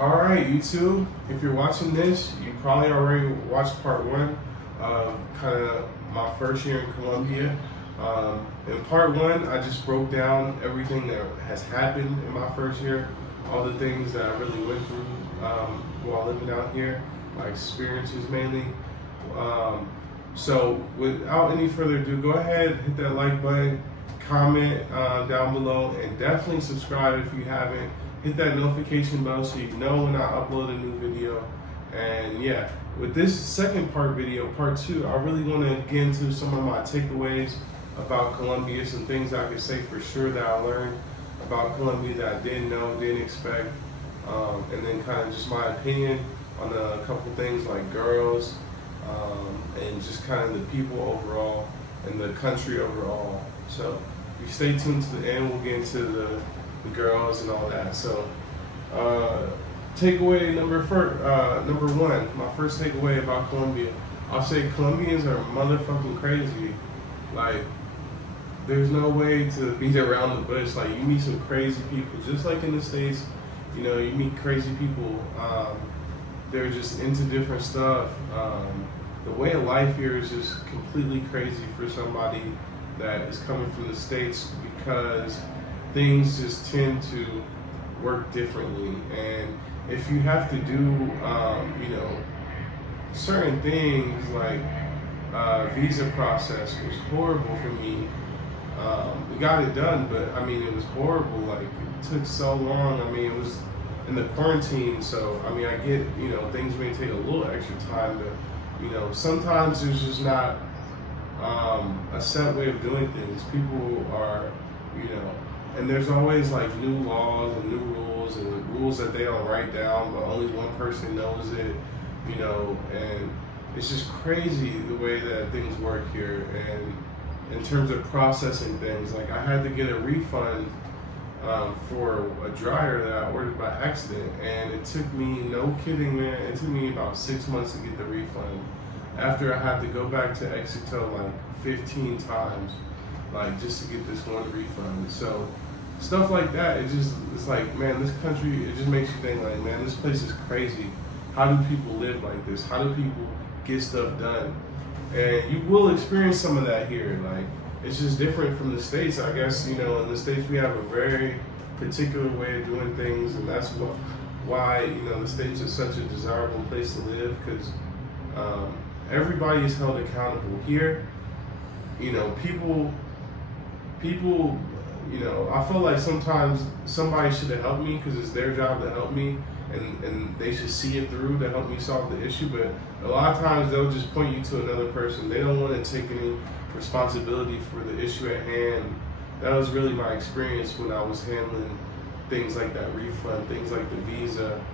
Alright, YouTube, if you're watching this, you probably already watched part one of kind of my first year in Colombia. In part one, I just broke down everything that has happened in my first year, all the things that I really went through while living out here, my experiences mainly. So without any further ado, go ahead, hit that like button, comment down below, and definitely subscribe if you haven't. Hit that notification bell so you know when I upload a new video. And yeah, with this second part video, part two, I really want to get into some of my takeaways about Colombia, some things I could say for sure that I learned about Colombia that I didn't know, didn't expect, and then kind of just my opinion on a couple things like girls, and just kind of the people overall and the country overall. So if you stay tuned to the end, we'll get into the girls and all that. So takeaway number one, my first takeaway about Colombia, I'll say Colombians are motherfucking crazy. Like, there's no way to beat around the bush. Like, you meet some crazy people, just like in the States, you know, you meet crazy people. They're just into different stuff. The way of life here is just completely crazy for somebody that is coming from the States, because things just tend to work differently. And if you have to do, you know, certain things like visa process was horrible for me. We got it done, but I mean, it was horrible. Like, it took so long. I mean, it was in the quarantine, so I mean, I get, you know, things may take a little extra time, but you know, sometimes there's just not a set way of doing things. People are, you know, and there's always like new laws and new rules and rules that they don't write down, but only one person knows it, you know, and it's just crazy the way that things work here. And in terms of processing things, like I had to get a refund for a dryer that I ordered by accident, and it took me, no kidding man, it took me about 6 months to get the refund after I had to go back to Exito like 15 times, like just to get this one refund. So stuff like that, it's like, man, this country, it just makes you think like, man, this place is crazy. How do people live like this? How do people get stuff done? And you will experience some of that here. Like, it's just different from the States. I guess, you know, in the States we have a very particular way of doing things, and that's why, you know, the States is such a desirable place to live, because everybody is held accountable. Here, you know, people, you know, I feel like sometimes somebody should have helped me because it's their job to help me, and they should see it through to help me solve the issue. But a lot of times they'll just point you to another person. They don't want to take any responsibility for the issue at hand. That was really my experience when I was handling things like that refund, things like the visa.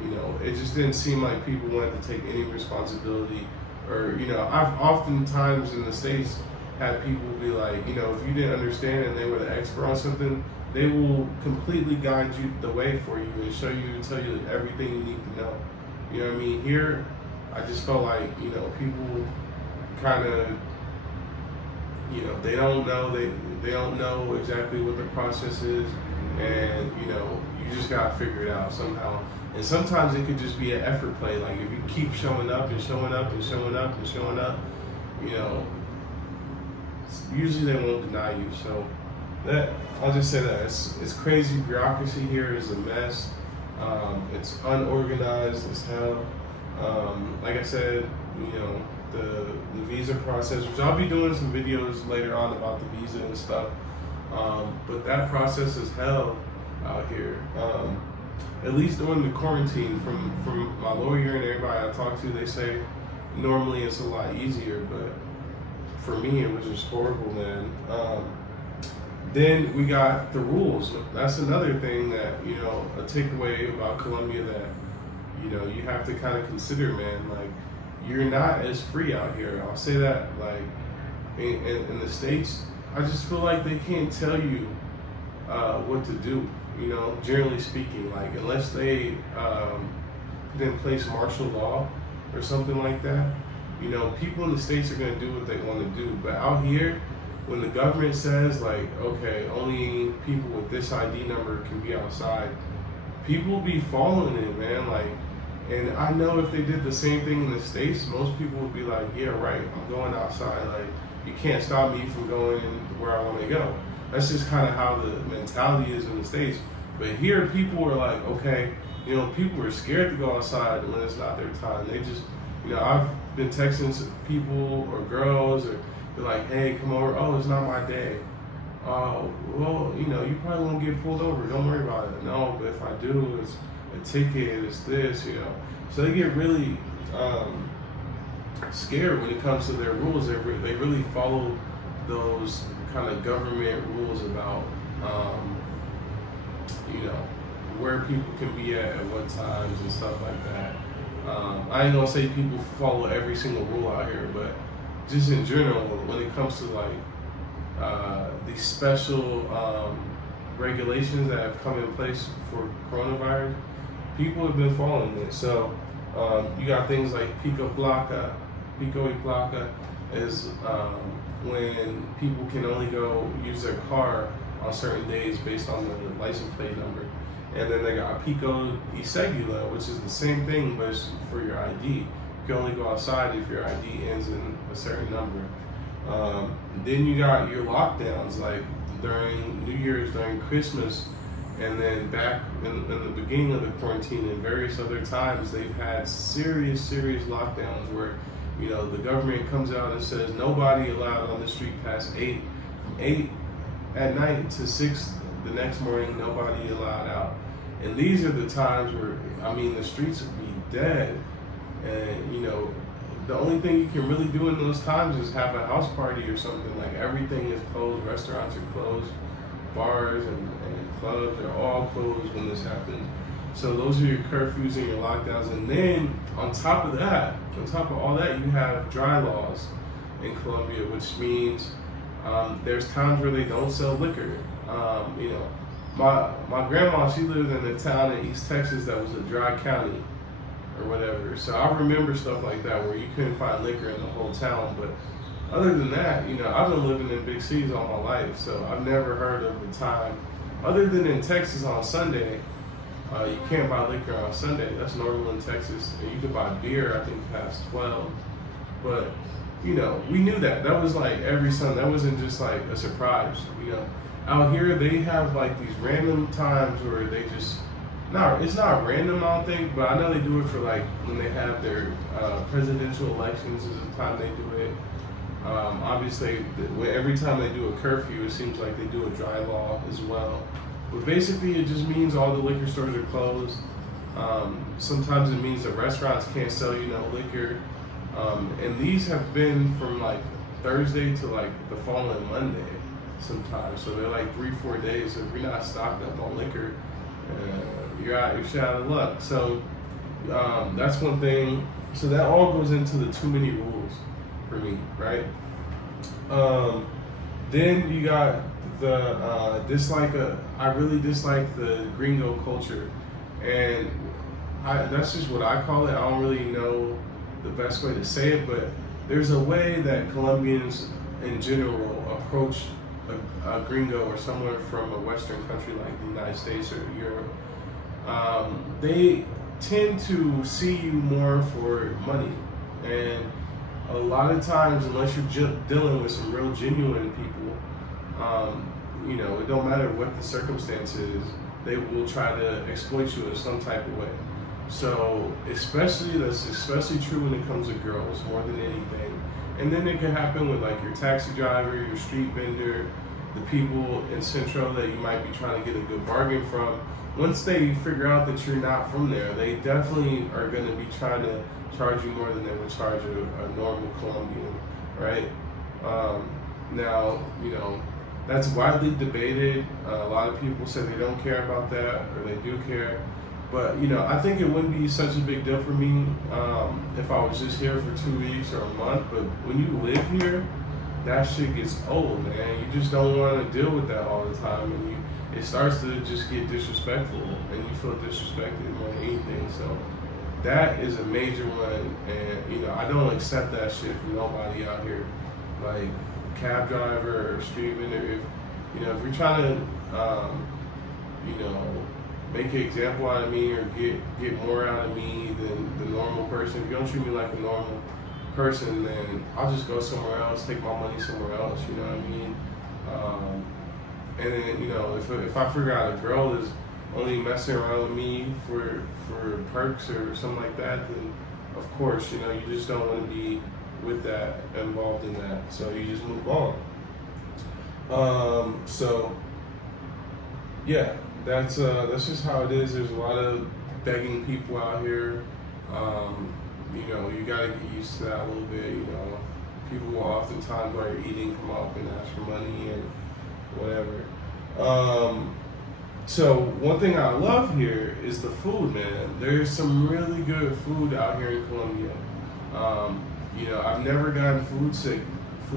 You know, it just didn't seem like people wanted to take any responsibility. Or, you know, I've oftentimes in the States had people be like, you know, if you didn't understand and they were the expert on something, they will completely guide you the way for you and show you, tell you everything you need to know. You know what I mean? Here, I just felt like, you know, people kind of, you know, they don't know, they don't know exactly what the process is, and you know, you just gotta figure it out somehow. And sometimes it could just be an effort play. Like, if you keep showing up and showing up and showing up and showing up, you know, usually they won't deny you. So that, I'll just say that it's crazy. Bureaucracy here is a mess. It's unorganized as hell. Like I said, you know, the visa process, which I'll be doing some videos later on about the visa and stuff. But that process is hell out here. At least during the quarantine, from my lawyer and everybody I talk to, they say normally it's a lot easier, but for me it was just horrible, man. Then we got the rules. That's another thing that, you know, a takeaway about Colombia that, you know, you have to kind of consider, man. Like, you're not as free out here. I'll say that. Like, in the States, I just feel like they can't tell you what to do, you know, generally speaking. Like, unless they put in place martial law or something like that, you know, people in the States are going to do what they want to do. But out here, when the government says, like, okay, only people with this ID number can be outside, people be following it, man. Like, and I know if they did the same thing in the States, most people would be like, yeah, right, I'm going outside. Like, you can't stop me from going where I want to go. That's just kind of how the mentality is in the States. But here, people are like, okay, people are scared to go outside when it's not their time. They just, I've been texting some people or girls, or they're like, hey, come over. Oh, it's not my day. Well, you probably won't get pulled over. Don't worry about it. No, but if I do, it's a ticket, it's this, So they get really scared when it comes to their rules. They really follow those kind of government rules about, where people can be at what times and stuff like that. I ain't gonna say people follow every single rule out here, but just in general, when it comes to these special regulations that have come in place for coronavirus, people have been following it. So you got things like pico y placa is when people can only go use their car on certain days based on the license plate number. And then they got pico y cédula, which is the same thing, but it's for your ID. You can only go outside if your ID ends in a certain number. Then you got your lockdowns, like during New Year's, during Christmas, and then back in the beginning of the quarantine and various other times, they've had serious lockdowns where, the government comes out and says nobody allowed on the street past 8, from 8 at night to 6 the next morning, nobody allowed out. And these are the times where, the streets would be dead. And, the only thing you can really do in those times is have a house party or something. Like, everything is closed, restaurants are closed, bars and clubs are all closed when this happens. So those are your curfews and your lockdowns. And then on top of all that, you have dry laws in Colombia, which means there's times where they don't sell liquor. My grandma, she lived in a town in East Texas that was a dry county or whatever. So I remember stuff like that where you couldn't find liquor in the whole town. But other than that, I've been living in big cities all my life, so I've never heard of a time, other than in Texas on Sunday, you can't buy liquor on Sunday. That's normal in Texas. And you can buy beer, I think, past 12. But, we knew that. That was like every Sunday. That wasn't just like a surprise, Out here, they have like these random times where they just, it's not random, I don't think, but I know they do it for like when they have their presidential elections is the time they do it. Obviously, every time they do a curfew, it seems like they do a dry law as well. But basically, it just means all the liquor stores are closed. Sometimes it means the restaurants can't sell you no liquor. And these have been from like Thursday to like the following Monday sometimes. So they're like 3-4 days. So if you're not stocked up on liquor, you're shit out of luck. So that's one thing. So that all goes into the too many rules for me, right? Then you got the I really dislike the gringo culture, and that's just what I call it. I don't really know the best way to say it, but there's a way that Colombians in general approach a gringo or someone from a Western country like the United States or Europe. They tend to see you more for money, and a lot of times, unless you're dealing with some real genuine people, it don't matter what the circumstance is, they will try to exploit you in some type of way. So that's especially true when it comes to girls more than anything. And then it can happen with like your taxi driver, your street vendor, the people in Central that you might be trying to get a good bargain from. Once they figure out that you're not from there, they definitely are going to be trying to charge you more than they would charge a normal Colombian, right? Now, that's widely debated. A lot of people say they don't care about that, or they do care. But, I think it wouldn't be such a big deal for me if I was just here for 2 weeks or a month. But when you live here, that shit gets old, man. You just don't want to deal with that all the time. And it starts to just get disrespectful, and you feel disrespected more than anything. So that is a major one. And, I don't accept that shit from nobody out here. Like, cab driver or street vendor, if you're trying to, make an example out of me or get more out of me than the normal person, if you don't treat me like a normal person, then I'll just go somewhere else, take my money somewhere else. You know what I mean? And then, you know, if I figure out a girl is only messing around with me for perks or something like that, then of course, you know, you just don't want to be with that, involved in that. So you just move on. So yeah, that's just how it is. There's a lot of begging people out here. You know, you gotta get used to that a little bit. You know, people will oftentimes while you're eating come up and ask for money and whatever. So one thing I love here is the food, man. There's some really good food out here in Colombia. You know, I've never gotten food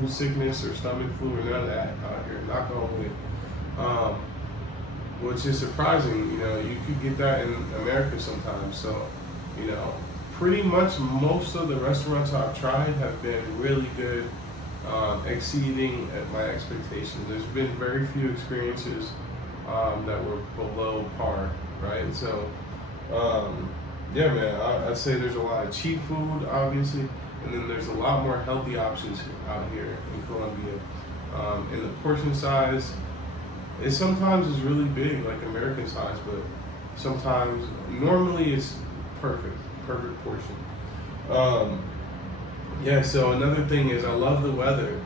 sickness or stomach flu or none of that out here. Knock on wood. Which is surprising. You know, you could get that in America sometimes. So, you know, pretty much most of the restaurants I've tried have been really good, exceeding at my expectations. There's been very few experiences that were below par, right? So, yeah, man, I'd say there's a lot of cheap food, obviously, and then there's a lot more healthy options out here in Colombia. And the portion size, it sometimes is really big, like American size, but sometimes, normally it's perfect portion. Yeah, so another thing is I love the weather,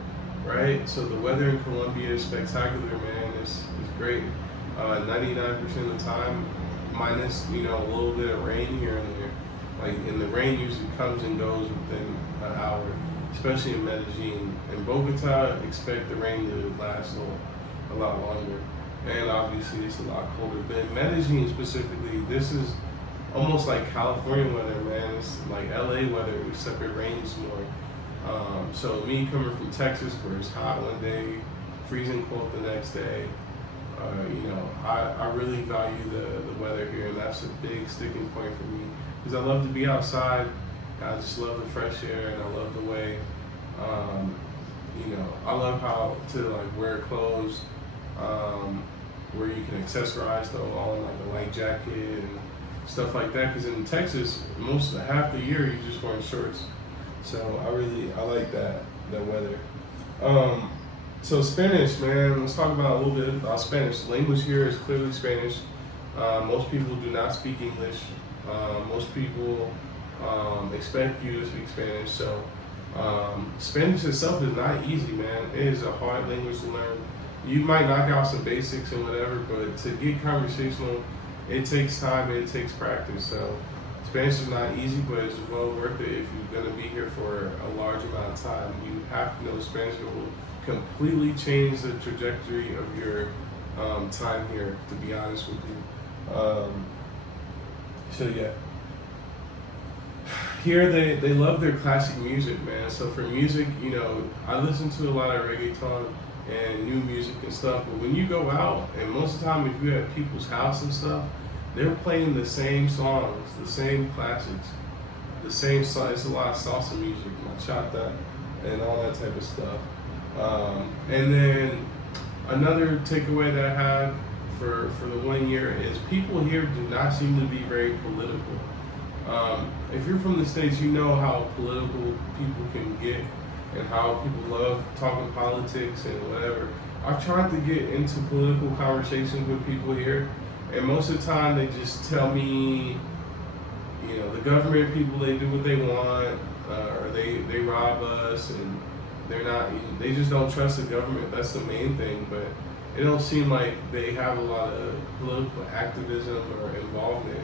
right? So the weather in Colombia is spectacular, man. It's great. 99% of the time, minus, you know, a little bit of rain here and there. Like, and the rain usually comes and goes within an hour, especially in Medellin. In Bogota, expect the rain to last a lot longer. And obviously it's a lot colder. But in Medellin specifically, this is almost like California weather, man. It's like LA weather, except it rains more. So me coming from Texas, where it's hot one day, freezing cold the next day, you know, I really value the weather here, and that's a big sticking point for me, because I love to be outside. I just love the fresh air, and I love the way, you know, I love how to like wear clothes where you can accessorize the on like a light jacket and stuff like that. Because in Texas, half the year you're just wearing shorts. So I like that weather. So Spanish, man, let's talk about a little bit about Spanish. The language here is clearly Spanish. Most people do not speak English. Most people expect you to speak Spanish. So Spanish itself is not easy, man. It is a hard language to learn. You might knock out some basics and whatever, but to get conversational, it takes time and it takes practice. So Spanish is not easy, but it's well worth it if you're going to be here for a large amount of time. You have to know Spanish. It will completely change the trajectory of your time here, to be honest with you. So yeah. Here they love their classic music, man. So for music, you know, I listen to a lot of reggaeton and new music and stuff, but when you go out, and most of the time if you're at people's house and stuff, they're playing the same songs, the same classics, the same song. It's a lot of salsa music, bachata, and all that type of stuff. And then another takeaway that I have for the 1 year is people here do not seem to be very political. If you're from the States, you know how political people can get and how people love talking politics and whatever. I've tried to get into political conversations with people here, and most of the time they just tell me, you know, the government people, they do what they want, or they rob us, and they just don't trust the government. That's the main thing, but it don't seem like they have a lot of political activism or involvement,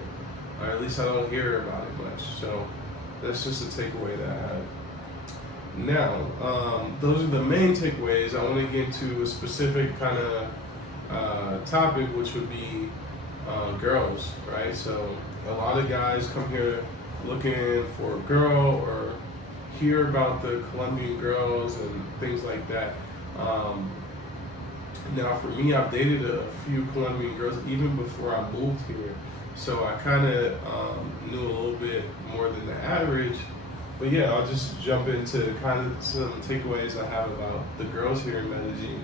or at least I don't hear about it much. So that's just a takeaway that I have. Now, those are the main takeaways. I want to get into a specific kind of topic, which would be girls, right? So a lot of guys come here looking for a girl or hear about the Colombian girls and things like that. Now, for me, I've dated a few Colombian girls even before I moved here, so I kind of knew a little bit more than the average. But yeah, I'll just jump into kind of some takeaways I have about the girls here in Medellin.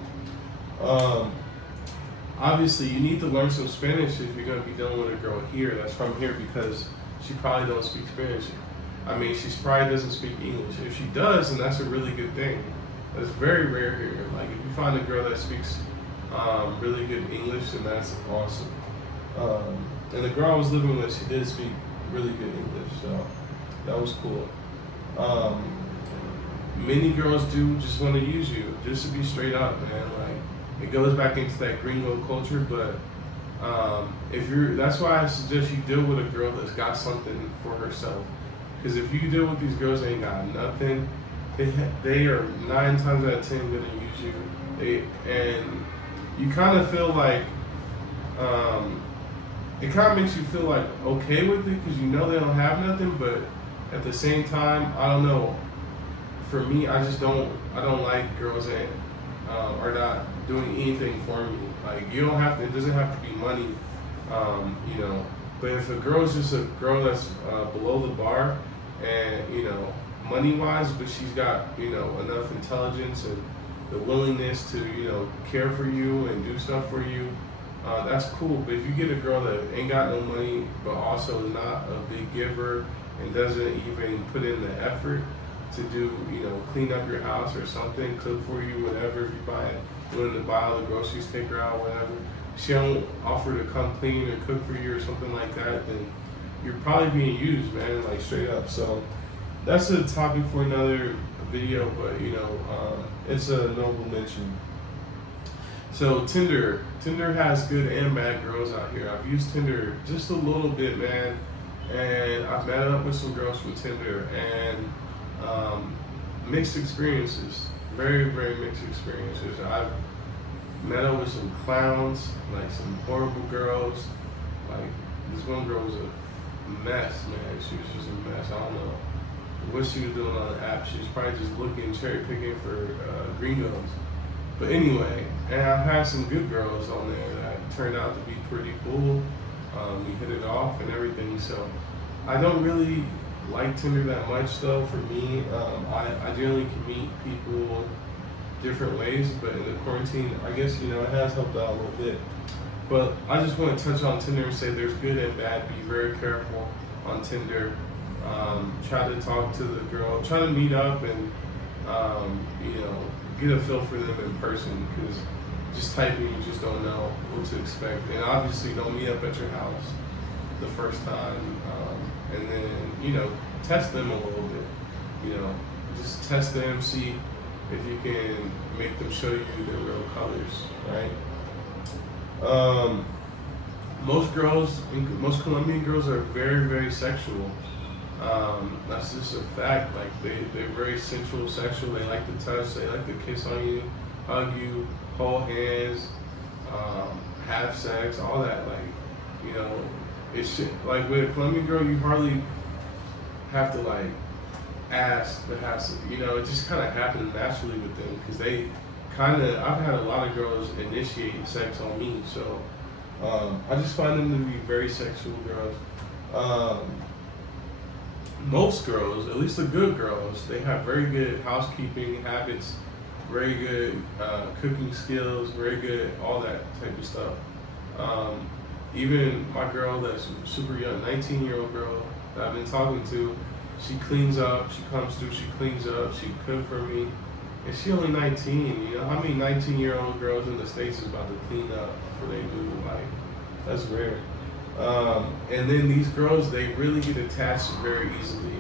obviously you need to learn some Spanish if you're gonna be dealing with a girl here that's from here, because she probably don't speak Spanish. I mean, she probably doesn't speak English. If she does, then that's a really good thing. That's very rare here. Like if you find a girl that speaks really good English, then that's awesome. And the girl I was living with, she did speak really good English, so that was cool. Many girls do just want to use you, just to be straight up, man. Like it goes back into that gringo culture, but if you're, that's why I suggest you deal with a girl that's got something for herself. Because if you deal with these girls that ain't got nothing, they are 9 times out of 10 gonna use you. And you kind of feel like it kind of makes you feel like okay with it because you know they don't have nothing, but at the same time, I don't know. For me, I don't like girls that are not doing anything for me. Like you don't have to. It doesn't have to be money, you know. But if a girl's just a girl that's below the bar, and you know, money wise, but she's got enough intelligence and the willingness to care for you and do stuff for you, that's cool. But if you get a girl that ain't got no money, but also is not a big giver and doesn't even put in the effort to do, clean up your house or something, cook for you, whatever. If you willing to buy all the groceries, take her out, whatever. She don't offer to come clean or cook for you or something like that, then you're probably being used, man, like straight up. So that's a topic for another video, but it's a noble mention. So Tinder has good and bad girls out here. I've used Tinder just a little bit, man, and I've met up with some girls from Tinder, and mixed experiences, very, very mixed experiences. I've met up with some clowns, like some horrible girls. Like this one girl was a mess, man. She was just a mess. I don't know what she was doing on the app. She was probably just looking, cherry picking for gringos. But anyway, and I've had some good girls on there that turned out to be pretty cool. We hit it off and everything. So I don't really like Tinder that much though. For me, I generally can meet people different ways, but in the quarantine, I guess it has helped out a little bit. But I just want to touch on Tinder and say there's good and bad. Be very careful on Tinder. Try to talk to the girl. Try to meet up and get a feel for them in person, because just typing, you just don't know what to expect. And obviously, don't meet up at your house the first time. And then test them a little bit. Just test them, see if you can make them show you their real colors, right? Most Colombian girls are very, very sexual. That's just a fact. Like they're very sensual, sexual. They like to touch. They like to kiss on you, hug you, hold hands, have sex, all that. Like it's like with a Colombian girl, you hardly have to like ask to have some. It just kind of happens naturally with them, because they I've had a lot of girls initiate sex on me, so I just find them to be very sexual girls. Most girls, at least the good girls, they have very good housekeeping habits, very good cooking skills, very good all that type of stuff. Even my girl that's super young, 19-year-old girl that I've been talking to, she cleans up, she comes through, she cleans up, she cooked for me, and she only 19. How many 19-year-old girls in the States is about to clean up before they do? Like, that's rare. And then these girls, they really get attached very easily.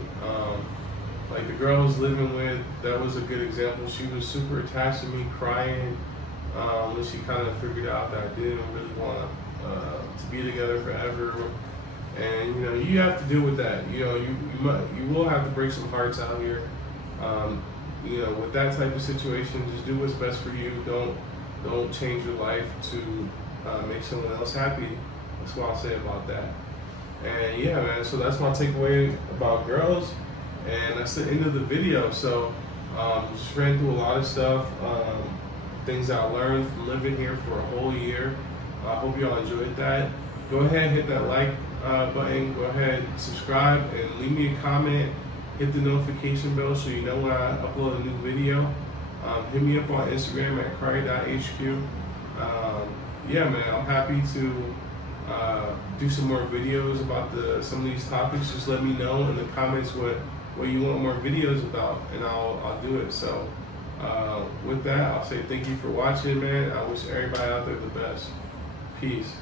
Like the girl I was living with, that was a good example. She was super attached to me, crying when she kind of figured out that I didn't really want to be together forever. And you have to deal with that. You will have to break some hearts out here. With that type of situation, just do what's best for you. Don't change your life to make someone else happy. That's what I'll say about that. And yeah, man, so that's my takeaway about girls, and that's the end of the video. So just ran through a lot of stuff, things I learned from living here for a whole year. I hope y'all enjoyed that. Go ahead, hit that like button, go ahead, subscribe, and leave me a comment. Hit the notification bell so you know when I upload a new video. Hit me up on Instagram at cry.hq. yeah, man, I'm happy to do some more videos about some of these topics. Just let me know in the comments what you want more videos about, and I'll do it. So with that, I'll say thank you for watching, man. I wish everybody out there the best. Peace.